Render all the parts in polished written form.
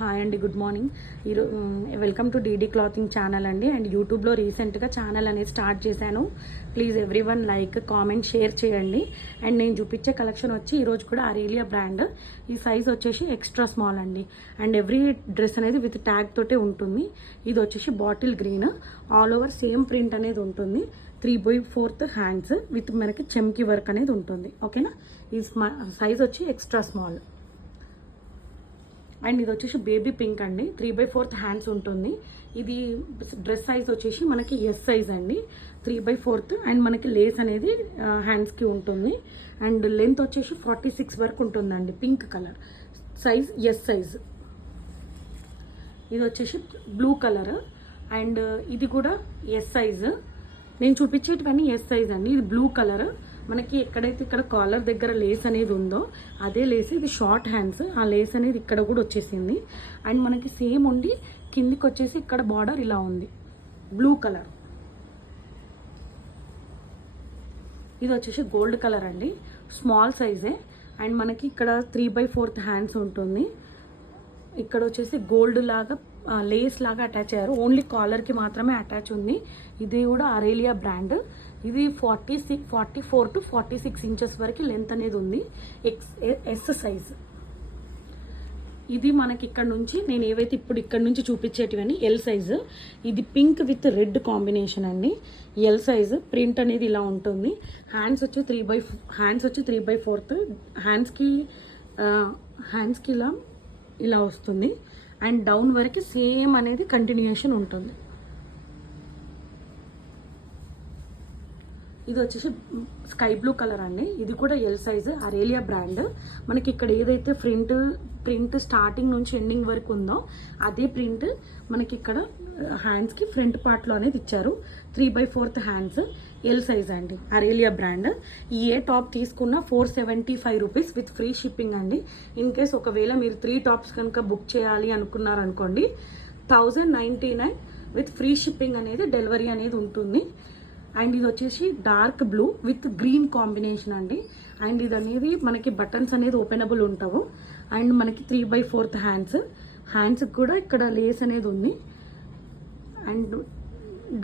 Hi అండి, good morning. Welcome to DD clothing channel అండి. And యూట్యూబ్లో రీసెంట్గా ఛానల్ అనేది స్టార్ట్ చేశాను. Please every one like, comment, share చేయండి. అండ్ నేను చూపించే కలెక్షన్ వచ్చి ఈరోజు కూడా అరేలియా బ్రాండ్. ఈ సైజ్ వచ్చేసి ఎక్స్ట్రా స్మాల్ అండి. అండ్ ఎవ్రీ డ్రెస్ అనేది విత్ ట్యాగ్ తోటే ఉంటుంది. ఇది వచ్చేసి bottle green, all over same print అనేది ఉంటుంది. 3/4 హ్యాండ్స్ విత్ మనకి చెమ్కి వర్క్ అనేది ఉంటుంది. ఓకేనా. ఈ సైజ్ వచ్చి ఎక్స్ట్రా స్మాల్. అండ్ ఇది వచ్చేసి బేబీ పింక్ అండి. 3/4 హ్యాండ్స్ ఉంటుంది. ఇది డ్రెస్ సైజ్ వచ్చేసి మనకి ఎస్ సైజ్ అండి, 3/4. అండ్ మనకి లేస్ అనేది హ్యాండ్స్కి ఉంటుంది. అండ్ లెంత్ వచ్చేసి 46 వరకు ఉంటుందండి. Pink colour, size S size. ఇది వచ్చేసి బ్లూ కలర్. అండ్ ఇది కూడా ఎస్ సైజ్. నేను చూపించేటివన్నీ ఎస్ సైజ్ అండి. ఇది బ్లూ కలర్. మనకి ఎక్కడైతే ఇక్కడ కాలర్ దగ్గర లేస్ అనేది ఉందో అదే లేస్. ఇది షార్ట్ హ్యాండ్స్, ఆ లేస్ అనేది ఇక్కడ కూడా వచ్చేసింది. అండ్ మనకి సేమ్ ఉండి కిందికి వచ్చేసి ఇక్కడ బార్డర్ ఇలా ఉంది, బ్లూ కలర్. ఇది వచ్చేసి గోల్డ్ కలర్ అండి, స్మాల్ సైజే. అండ్ మనకి ఇక్కడ 3/4 హ్యాండ్స్ ఉంటుంది. ఇక్కడ వచ్చేసి గోల్డ్ లాగా లేస్ లాగా అటాచ్ అయ్యారు. ఓన్లీ కాలర్కి మాత్రమే అటాచ్ ఉంది. ఇది కూడా అరేలియా బ్రాండ్. ఇది 44 to 46 ఇంచెస్ వరకు లెంత్ అనేది ఉంది. S size. ఇది మనకి ఇక్కడ నుంచి నేను ఏవైతే ఇప్పుడు ఇక్కడ నుంచి చూపించేటివని ఎల్ సైజు. ఇది పింక్ విత్ రెడ్ కాంబినేషన్ అండి. L size. ప్రింట్ అనేది ఇలా ఉంటుంది. హ్యాండ్స్ వచ్చి 3/4 హ్యాండ్స్కి ఇలా వస్తుంది. అండ్ డౌన్ వరకు సేమ్ అనేది కంటిన్యూషన్ ఉంటుంది. ఇది వచ్చేసి స్కై బ్లూ కలర్ అండి. ఇది కూడా ఎల్ సైజ్, అరేలియా బ్రాండ్. మనకి ఇక్కడ ఏదైతే ప్రింట్ స్టార్టింగ్ నుంచి ఎండింగ్ వరకు ఉందో అదే ప్రింట్ మనకి ఇక్కడ హ్యాండ్స్కి ఫ్రంట్ పార్ట్లో అనేది ఇచ్చారు. 3/4 హ్యాండ్స్, ఎల్ సైజ్ అండి, అరేలియా బ్రాండ్. ఏ టాప్ తీసుకున్నా 475 రూపీస్ విత్ ఫ్రీ షిప్పింగ్ అండి. ఇన్ కేస్ ఒకవేళ మీరు 3 టాప్స్ కనుక బుక్ చేయాలి అనుకున్నారనుకోండి, 1099 విత్ ఫ్రీ షిప్పింగ్ అనేది డెలివరీ అనేది ఉంటుంది. అండ్ ఇది వచ్చేసి dark blue with green combination అండి. అండ్ ఇది అనేది మనకి బటన్స్ అనేది ఓపెనబుల్ ఉంటావు. అండ్ మనకి 3/4 హ్యాండ్స్ కూడా ఇక్కడ లేస్ అనేది ఉంది. అండ్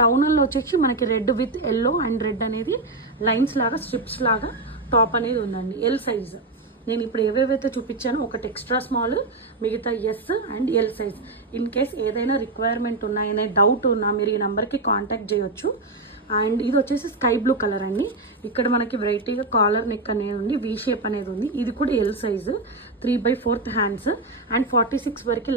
డౌనల్లో వచ్చేసి మనకి red with yellow and red అనేది లైన్స్ లాగా, స్ట్రిప్స్ లాగా టాప్ అనేది ఉందండి. L size. నేను ఇప్పుడు ఏవేవైతే చూపించానో ఒకటి ఎక్స్ట్రా స్మాల్, మిగతా S and L size. In case ఏదైనా రిక్వైర్మెంట్ ఉన్నాయనే డౌట్ ఉన్నా మీరు ఈ నెంబర్కి కాంటాక్ట్ చేయొచ్చు. అండ్ ఇది వచ్చేసి స్కై బ్లూ కలర్ అండి. ఇక్కడ మనకి వెరైటీగా కాలర్ నెక్ అనేది ఉంది, వీ షేప్ అనేది ఉంది. ఇది కూడా ఎల్ సైజు, 3/4 హ్యాండ్స్ అండ్ 46 వరకు